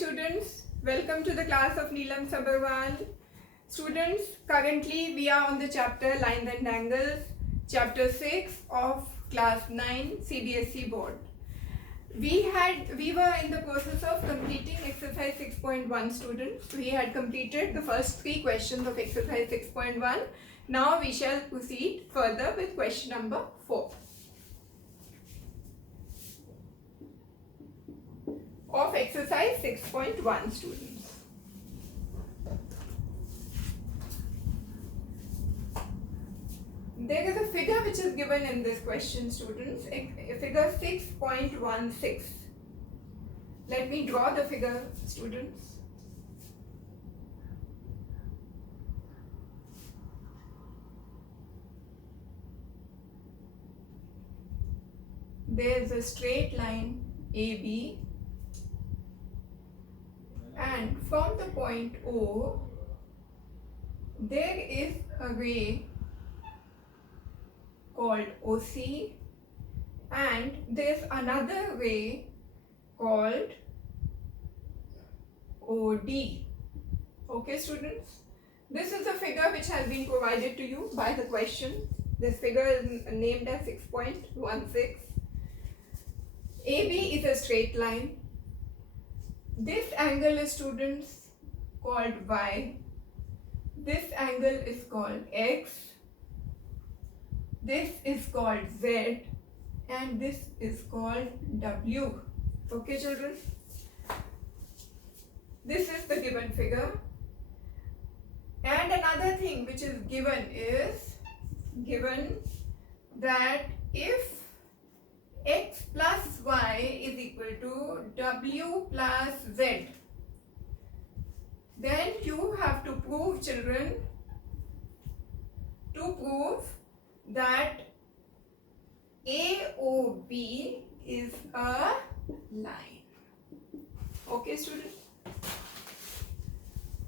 students, welcome to the class of Neelam Sabharwal. Students, currently we are on the chapter Lines and Angles, chapter 6 of class 9 CBSE board. We were in the process of completing exercise 6.1 students. We had completed the first 3 questions of exercise 6.1. Now we shall proceed further with question number 4. Of exercise 6.1 students. There is a figure which is given in this question, students, figure 6.16. Let me draw the figure, students. There is a straight line AB, and from the point O, there is a ray called OC, and there's another ray called OD. Okay, students? This is a figure which has been provided to you by the question. This figure is named as 6.16. AB is a straight line. This angle is, students, called Y. This angle is called X. This is called Z. And this is called W. Okay, children? This is the given figure. And another thing which is given is that if X plus Y is equal to W plus Z, then you have to prove, children, that AOB is a line. Okay, students?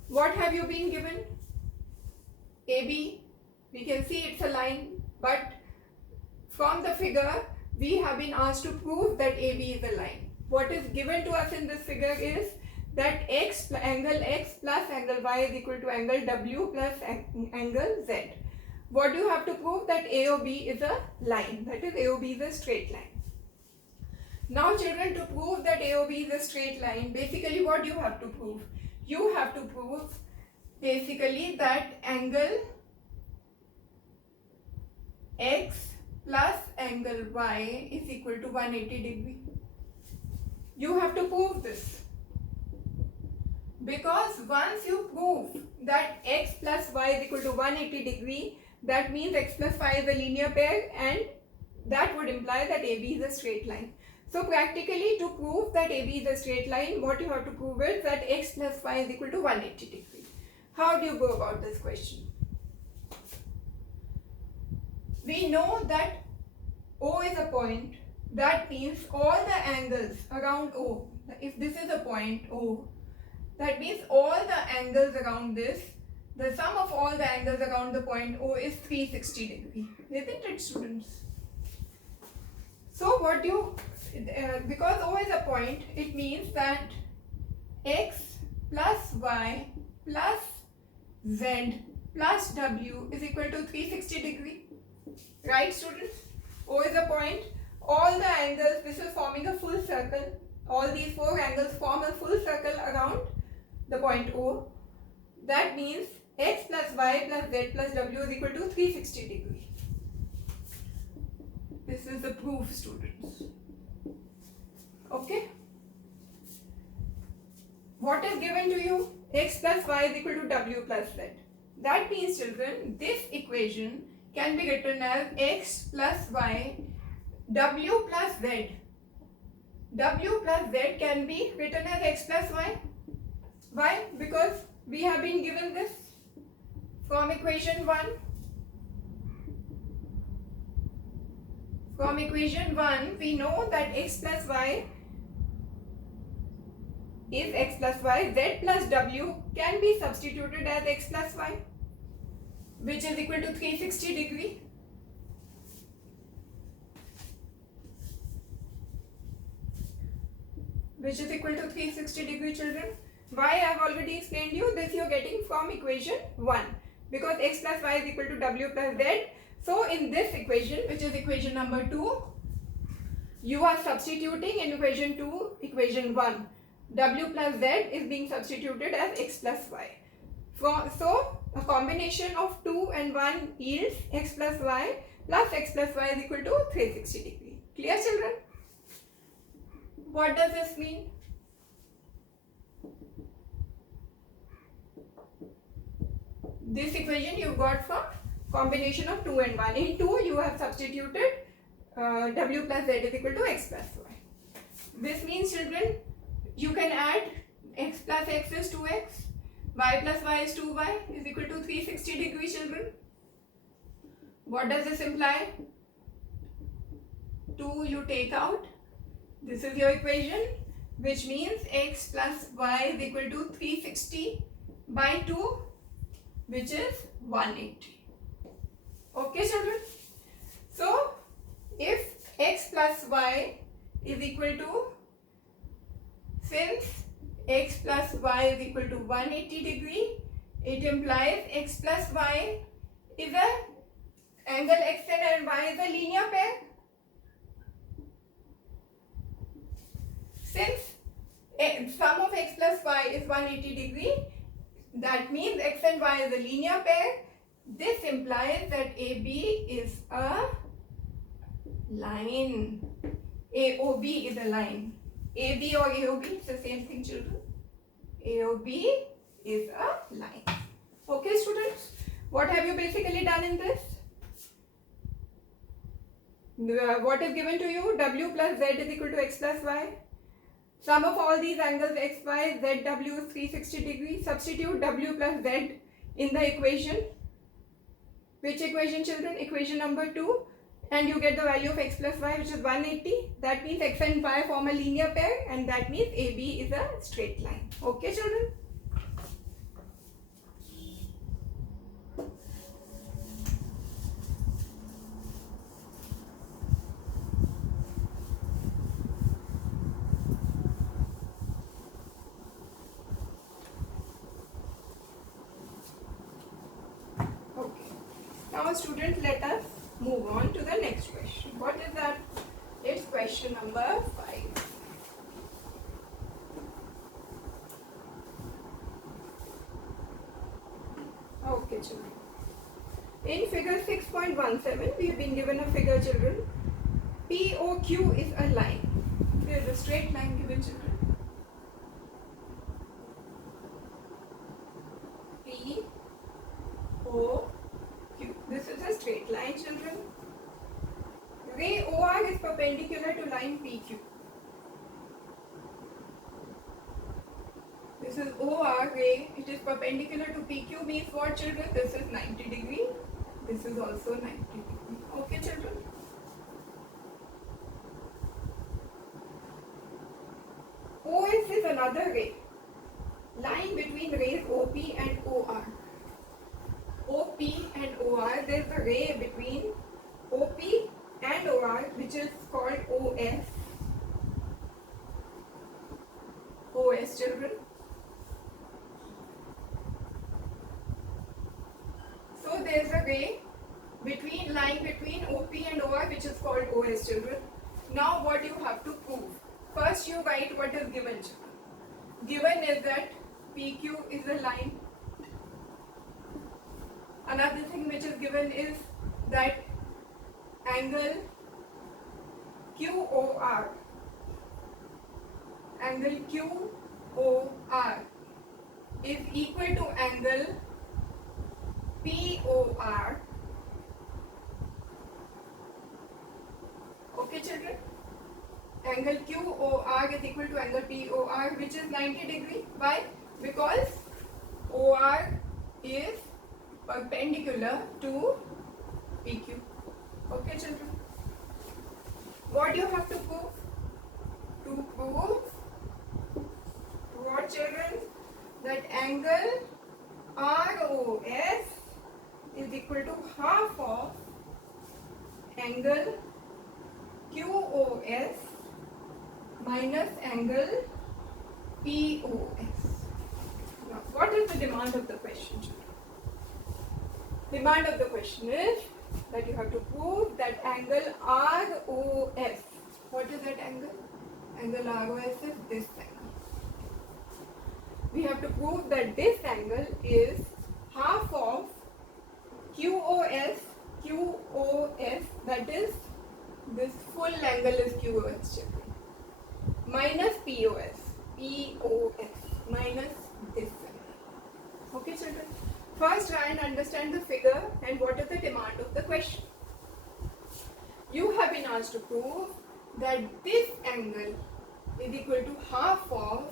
What have you been given? AB. We can see it's a line, but from the figure, we have been asked to prove that AB is a line. What is given to us in this figure is that angle X plus angle Y is equal to angle W plus angle Z. What do you have to prove? That AOB is a line. That is, AOB is a straight line. Now, children, to prove that AOB is a straight line, basically what you have to prove? You have to prove basically that angle X plus angle Y is equal to 180 degree. You have to prove this. Because once you prove that X plus Y is equal to 180 degree, that means X plus Y is a linear pair, and that would imply that AB is a straight line. So practically, to prove that AB is a straight line, what you have to prove is that X plus Y is equal to 180 degree. How do you go about this question? We know that O is a point. That means all the angles around O, if this is a point O, that means all the angles around this, the sum of all the angles around the point O is 360 degree. Isn't it, students? So what you, because O is a point, it means that X plus Y plus Z plus W is equal to 360 degree. Right, students? O is a point. All the angles, this is forming a full circle. All these 4 angles form a full circle around the point O. That means X plus Y plus Z plus W is equal to 360 degree. This is the proof, students. Okay? What is given to you? X plus Y is equal to W plus Z. That means, children, this equation can be written as X plus Y, W plus Z. W plus Z can be written as X plus Y. Why? Because we have been given this from equation 1. From equation 1, we know that X plus Y is X plus Y. Z plus W can be substituted as X plus Y, which is equal to 360 degree. which is equal to 360 degree, children. Why? I have already explained you. This you are getting from equation 1, because x plus y is equal to w plus z. So in this equation, which is equation number 2, you are substituting in equation 2, equation 1. W plus z is being substituted as x plus y. So a combination of 2 and 1 yields x plus y is equal to 360 degree. Clear, children? What does this mean? This equation you got from combination of 2 and 1. In 2 you have substituted w plus z is equal to x plus y. This means, children, you can add x plus x is 2x, y plus y is 2y is equal to 360 degree, children. What does this imply? 2 you take out. This is your equation, which means x plus y is equal to 360 by 2, which is 180. Okay, children? So, if x plus y is equal to, since x plus y is equal to 180 degree, it implies x plus y is a angle xn and y is a linear pair. Since sum of x plus y is 180 degree, that means x and y is a linear pair. This implies that AB is a line. AOB is a line. AB or AOB, it's the same thing, children. AOB is a line. Okay, students, what have you basically done in this? What is given to you? W plus z is equal to x plus y. Sum of all these angles x, y, z, w is 360 degrees. Substitute w plus z in the equation. Which equation, children? Equation number 2. And you get the value of x plus y, which is 180. That means x and y form a linear pair, and that means AB is a straight line. Okay, children? Now, students, let us move on to the next question. What is that? It's question number 5. Okay, children. In figure 6.17, we have been given a figure, children. POQ is a line. There is a straight line given, children. POQ. This is a straight line, children. Ray OR is perpendicular to line PQ. This is OR ray. It is perpendicular to PQ means what, children? This is 90 degree. This is also 90 degree. Okay, children? OS is another ray. Line between rays OP and OR. OP and OR, there is a ray between OP and OR, which is called OS. OS, children. So there is a ray line between OP and OR, which is called OS, children. Now what you have to prove? First you write what is given, children. Given is that PQ is a line. Another thing which is given is that angle QOR is equal to angle POR. Okay, children? Angle QOR is equal to angle POR, which is 90 degree. Why? Because OR is perpendicular to PQ. Okay, children? What do you have to prove? To prove what, children? That angle ROS is equal to half of angle QOS minus angle POS. Now, what is the demand of the question, children? Demand of the question is that you have to prove that angle ROS. What is that angle? Angle ROS is this angle. We have to prove that this angle is half of QOS, that is, this full angle is QOS, children, minus POS, minus this angle. Okay, children? First, try and understand the figure and what is the demand of the question. You have been asked to prove that this angle is equal to half of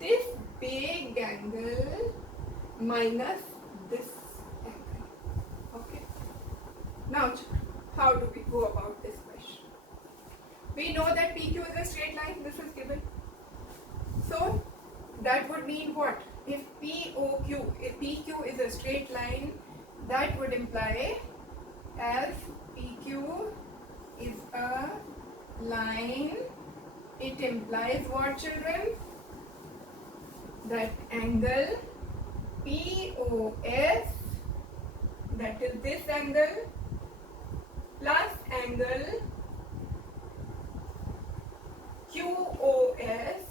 this big angle minus this angle. Okay. Now, how do we go about this question? We know that PQ is a straight line. This is given. So, that would mean what? If PQ is a straight line, that would imply as PQ is a line, it implies what, children? That angle POS, that is this angle, plus angle QOS.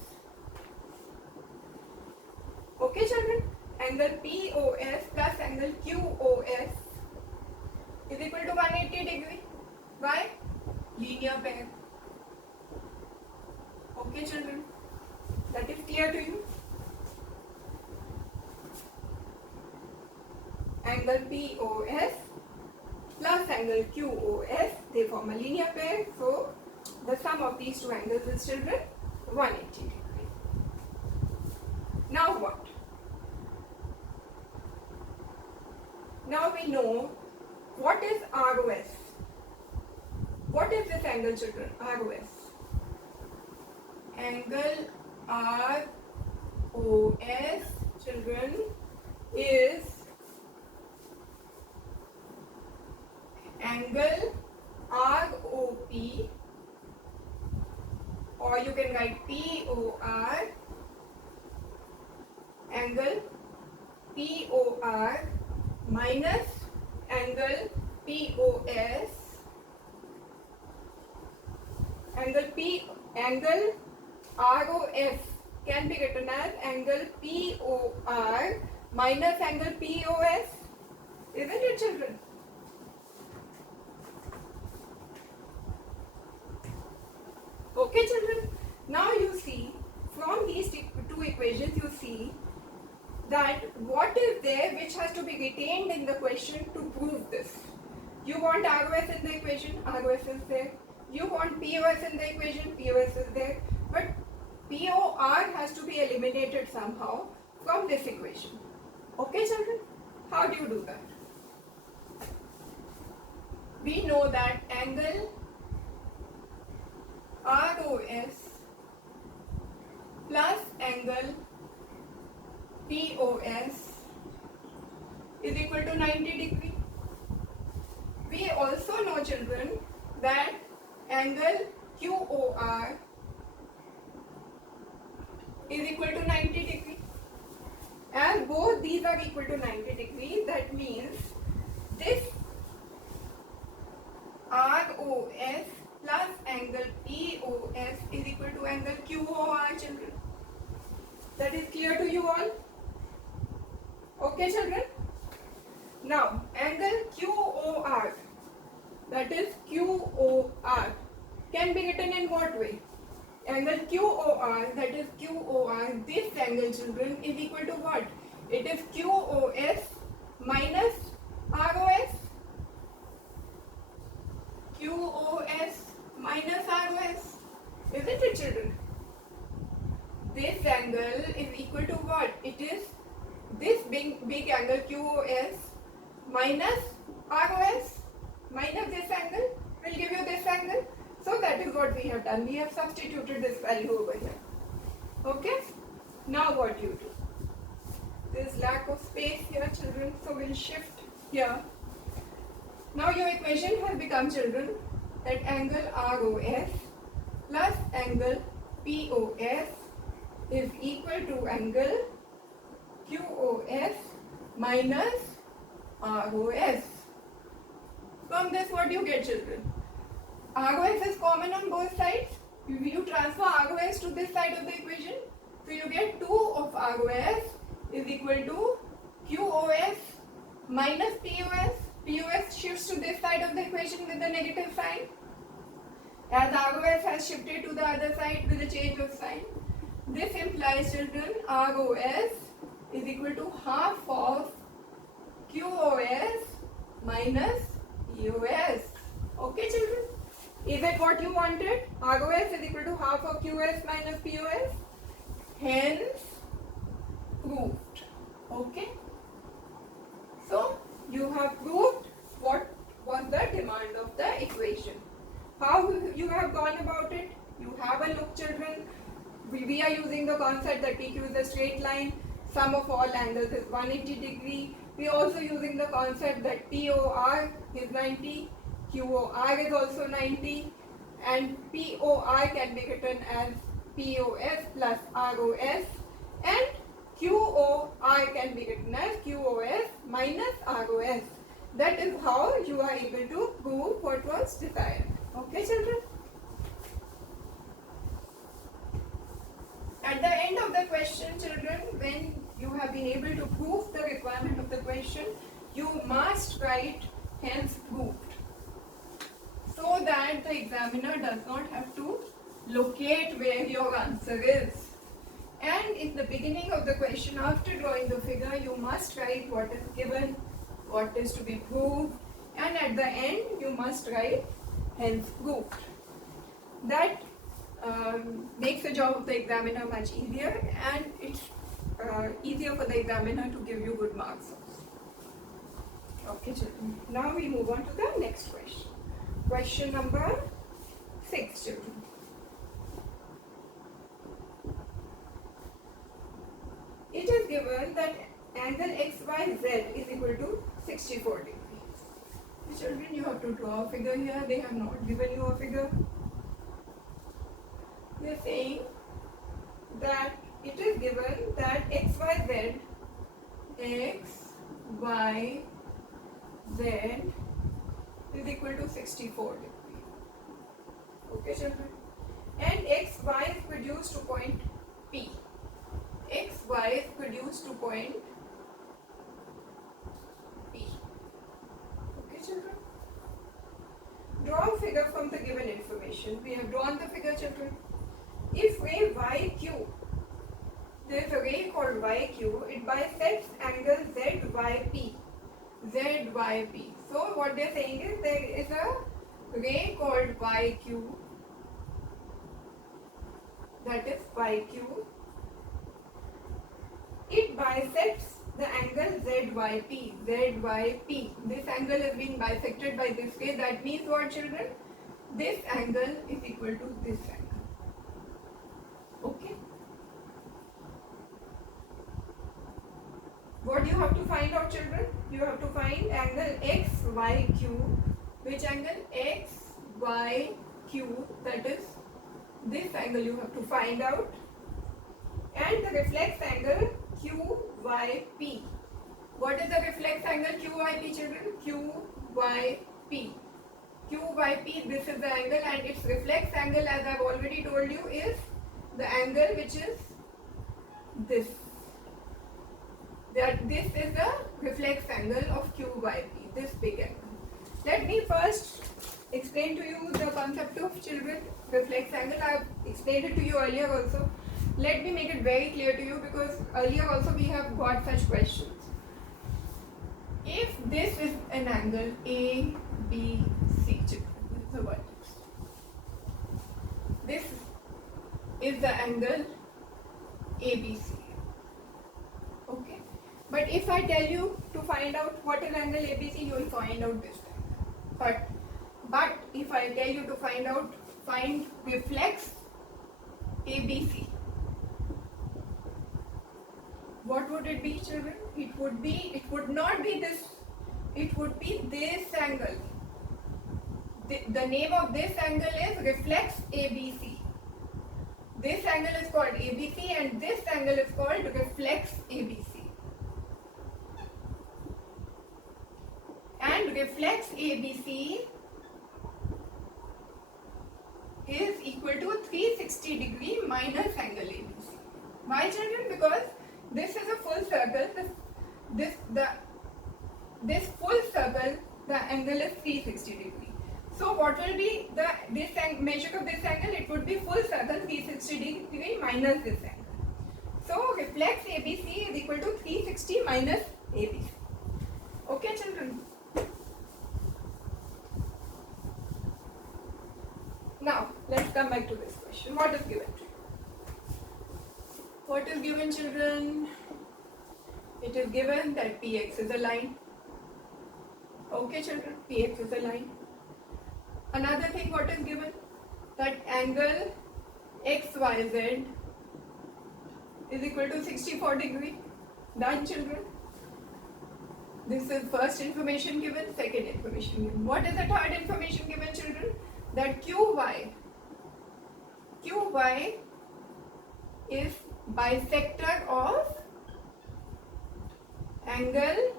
Okay, children? Angle POS plus angle QOS is equal to 180 degree. Why? Linear pair. Okay, children? That is clear to you? Angle POS plus angle QOS, they form a linear pair. So, the sum of these two angles is, children, 180 degree. Now what? Now we know what is ROS. What is this angle, children? ROS. Angle ROS, children, is angle ROP, or you can write POR, angle POR minus angle POS, angle ROS can be written as angle POR minus angle POS, isn't it, children? Okay, children? Now you see, from these two equations, you see that what is there which has to be retained in the question to prove this. You want ROS in the equation, ROS is there. You want POS in the equation, POS is there. But POR has to be eliminated somehow from this equation. Okay, children? How do you do that? We know that angle ROS plus angle POS is equal to 90 degree. We also know, children, that angle QOR is equal to 90 degree. As both these are equal to 90 degree, that means this ROS plus angle POS is equal to angle QOR, children. That is clear to you all? Okay, children? Now, angle QOR, that is QOR, can be written in what way? Angle QOR, that is QOR, this angle, children, is equal to what? It is QOS minus ROS. QOS minus ROS. Isn't it, children? This angle is equal to what? It is this big angle QOS minus ROS minus this angle will give you this angle. So that is what we have done. We have substituted this value over here. Okay? Now what you do? There is lack of space here, children. So we'll shift here. Now your equation has become, children, that angle ROS plus angle POS is equal to angle QOS minus ROS. From this, what do you get, children? ROS is common on both sides. You transfer ROS to this side of the equation. So you get 2 of ROS is equal to QOS minus POS. POS shifts to this side of the equation with the negative sign. As ROS has shifted to the other side with a change of sign. This implies, children, ROS is equal to half of QOS minus POS. Okay, children? Is it what you wanted? ROS is equal to half of QOS minus POS. Hence, proved. Okay? So, you have proved what was the demand of the equation. How you have gone about it? You have a look, children. We are using the concept that PQ is a straight line. Sum of all angles is 180 degree. We are also using the concept that POR is 90. QOR is also 90. And POR can be written as POS plus ROS. And QOR can be written as QOS minus ROS. That is how you are able to prove what was desired. Okay, children? At the end of the question, children, when you have been able to prove the requirement of the question, you must write hence proved, so that the examiner does not have to locate where your answer is. And in the beginning of the question, after drawing the figure, you must write what is given, what is to be proved, and at the end you must write hence proved. That makes the job of the examiner much easier, and it's easier for the examiner to give you good marks also. Okay, children. Now we move on to the next question. Question number 6, children. It is given that angle XYZ is equal to 64 degrees. Children, you have to draw a figure here. They have not given you a figure. They are saying that it is given that XYZ is equal to 64 degrees. Okay, children? And XY is produced to point P. XY is produced to point P. Okay, children? Draw a figure from the given information. We have drawn the figure, children. If ray YQ, there is a ray called YQ, it bisects angle ZYP. ZYP. So what they are saying is there is a ray called YQ, that is YQ. It bisects the angle ZYP. ZYP. This angle is being bisected by this ray. That means what, children? This angle is equal to this angle. Okay. What do you have to find out, children? You have to find angle XYQ. Which angle? XYQ. That is this angle you have to find out. And the reflex angle QYP. What is the reflex angle QYP, children? QYP. QYP, this is the angle, and its reflex angle, as I have already told you, is the angle which is this. This is the reflex angle of QYP, this big angle. Let me first explain to you the concept of, children, reflex angle. I have explained it to you earlier also. Let me make it very clear to you, because earlier also we have got such questions. If this is an angle ABC, children, this is the vertex. This is the angle ABC. Okay. But if I tell you to find out what is angle ABC, you will find out this angle. But if I tell you to find reflex ABC, what would it be, children? It would not be this. It would be this angle. The name of this angle is reflex ABC. This angle is called ABC and this angle is called reflex ABC. And reflex ABC is equal to 360 degree minus angle ABC. Why, children? Because this is a full circle. This full circle, the angle is 360 degree. So what will be the measure of this angle? It would be full circle 360 degree minus this angle. So reflex ABC is equal to 360 minus ABC. Okay, children. Now let's come back to this question. What is given to you? What is given, children? It is given that PX is a line. Okay, children, PX is a line. Another thing, what is given? That angle XYZ is equal to 64 degree. Done, children. This is first information given, second information given. What is the third information given, children? That QY is bisector of angle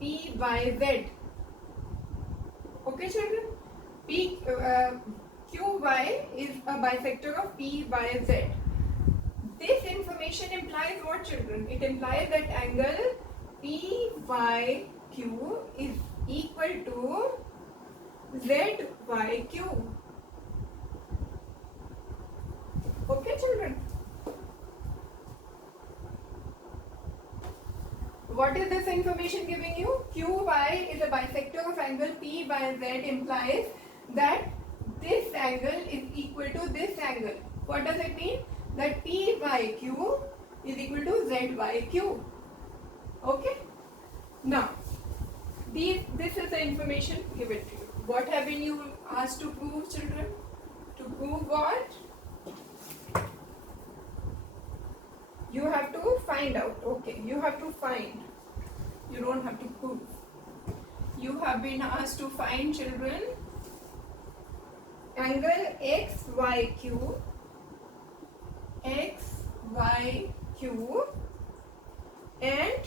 PYZ. Okay, children? QY is a bisector of PYZ. This information implies what, children? It implies that angle PYQ is equal to ZYQ. Okay, children? What is this information giving you? QY is a bisector of angle PYZ implies that this angle is equal to this angle. What does it mean? That PYQ is equal to ZYQ. Okay? Now, this is the information given to you. What have been you asked to prove, children? To prove what? You have to find out. Okay, you have to find. You don't have to prove. You have been asked to find, children, angle XYQ and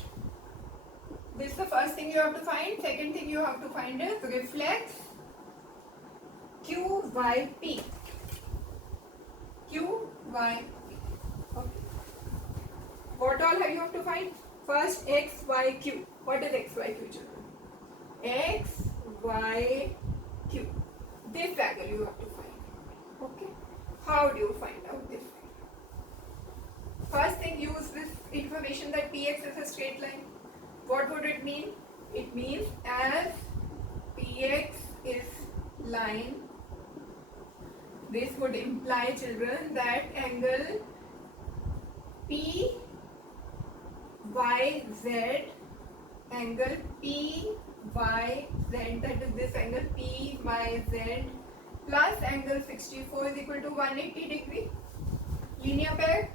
this is the first thing you have to find. Second thing you have to find is reflex QYP. Okay. What all have you have to find? First, XYQ. What is XYQ, children? XYQ. This angle you have to find. Okay. How do you find out this angle? First thing, use this information that PX is a straight line. What would it mean? It means as PX is line, this would imply, children, that angle PYZ, angle PYZ, that is this angle PYZ plus angle 64 is equal to 180 degree. Linear pair.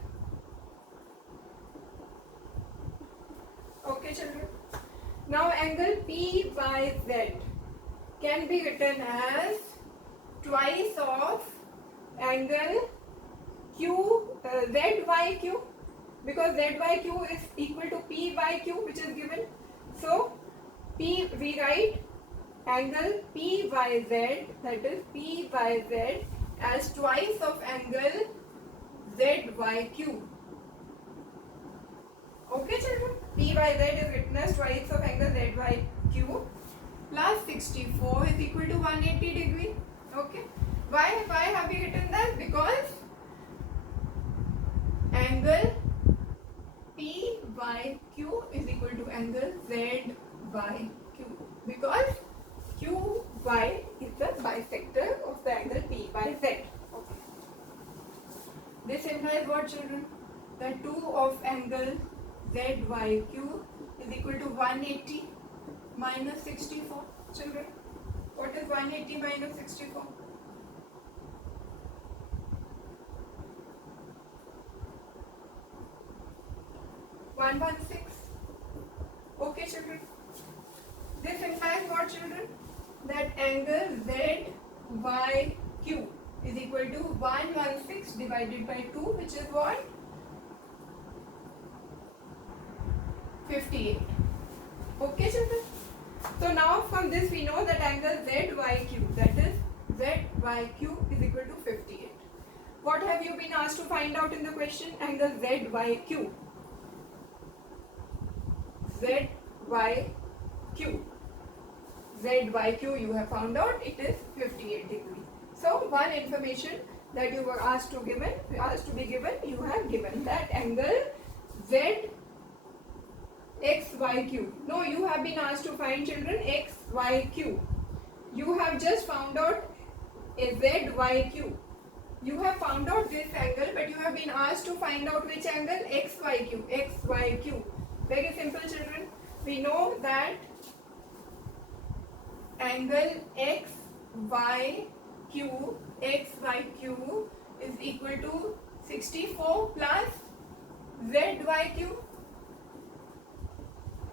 Okay, children. Now angle PYZ can be written as twice of angle ZYQ, because ZYQ is equal to PYQ, which is given. So we write angle PYZ, that is PYZ, as twice of angle ZYQ. Okay, children. PYZ is written as twice of angle ZYQ plus 64 is equal to 180 degree. Okay. Why have we written that? Because angle PYQ is equal to angle ZYQ. Because QY is the bisector of the angle PYZ. Okay. This implies what, children? That 2 of angle ZYQ is equal to 180 minus 64. Children, what is 180 minus 64? Okay, children. This implies what, children? That angle ZYQ is equal to 116 divided by 2, which is what? 58. Okay, children? So now from this we know that angle ZYQ, that is ZYQ is equal to 58. What have you been asked to find out in the question? Angle ZYQ. ZYQ. ZYQ you have found out, it is 58 degrees. So one information that you were asked to be given, you have given that angle XYQ. No, you have been asked to find, children, XYQ. You have just found out a ZYQ. You have found out this angle, but you have been asked to find out which angle? XYQ. XYQ. Very simple, children. We know that angle XYQ is equal to 64 plus ZYQ.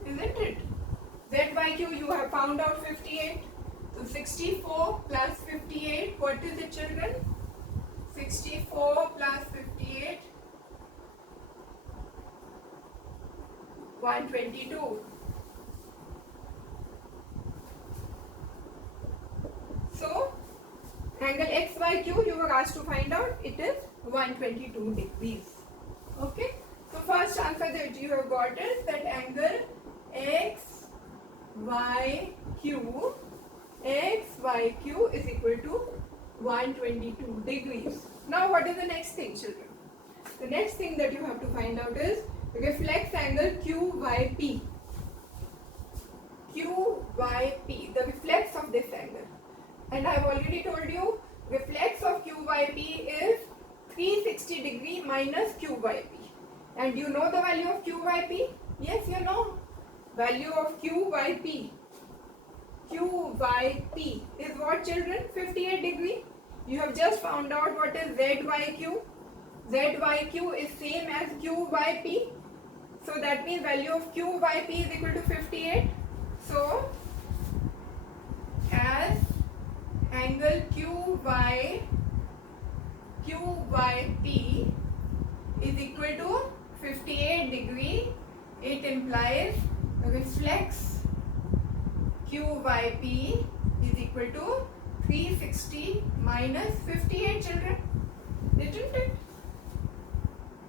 Isn't it? ZYQ you have found out 58. So 64 plus 58, what is it, children? 64 plus 58, 122. So angle XYQ you were asked to find out, it is 122 degrees. Okay. So first answer that you have got is that angle XYQ is equal to 122 degrees. Now what is the next thing, children? The next thing that you have to find out is reflex angle QYP. QYP, the reflex of this angle. And I have already told you, reflex of QYP is 360 degree minus QYP. And you know the value of QYP? Yes, you know. Value of QYP. QYP is what, children? 58 degree. You have just found out what is ZYQ. ZYQ is same as QYP. So that means value of QYP is equal to 58. So as angle QYP is equal to 58 degree, it implies reflex QYP is equal to 360 minus 58, children. Isn't it?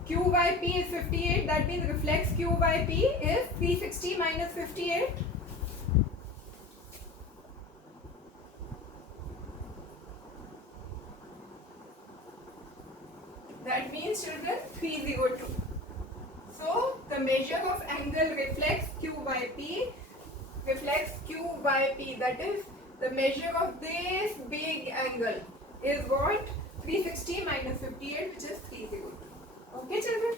QYP is 58, that means reflex QYP is 360 minus 58. That means, children, 302. So the measure of angle reflex QYP, that is the measure of this big angle is what? 360 minus 58, which is 302. Okay, children?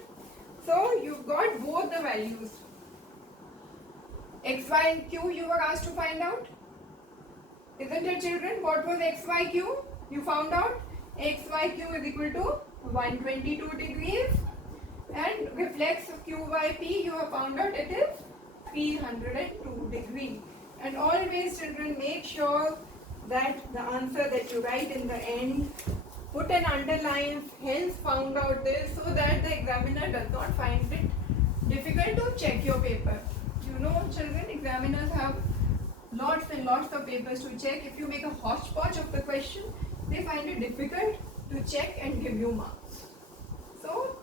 So you got both the values. XYQ you were asked to find out. Isn't it, children? What was XYQ? You found out XYQ is equal to 122 degrees, and reflex of QYP you have found out it is 302 degrees. And always, children, make sure that the answer that you write in the end, put an underline, hence found out this, so that the examiner does not find it difficult to check your paper. You know, children, examiners have lots and lots of papers to check. If you make a hodgepodge of the question, they find it difficult to check and give you marks. So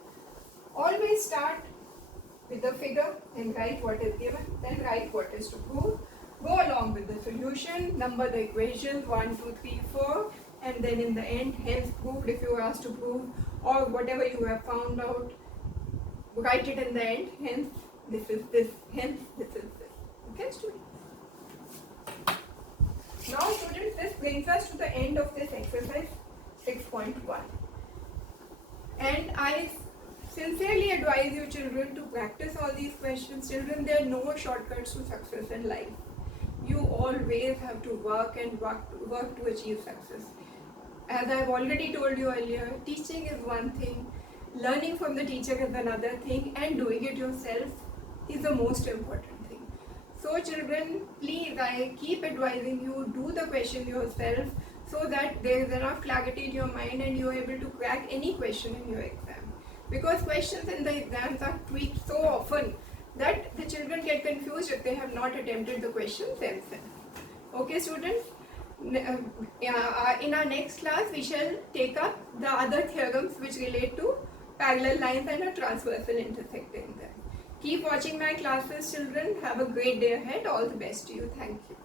always start with the figure and write what is given, then write what is to prove. Go along with the solution, number the equations 1, 2, 3, 4, and then in the end, hence proved if you are asked to prove, or whatever you have found out, write it in the end, hence this is this, hence this is this. Okay, students? Now, students, this brings us to the end of this exercise 6.1. And I sincerely advise you, children, to practice all these questions. Children, there are no shortcuts to success in life. You always have to work and work to achieve success. As I have already told you earlier, teaching is one thing, learning from the teacher is another thing, and doing it yourself is the most important thing. So children, please, I keep advising you, do the question yourself so that there is enough clarity in your mind and you are able to crack any question in your exam. Because questions in the exams are tweaked so often that the children get confused if they have not attempted the questions themselves. Okay, students? In our next class, we shall take up the other theorems which relate to parallel lines and a transversal intersecting them. Keep watching my classes, children. Have a great day ahead. All the best to you. Thank you.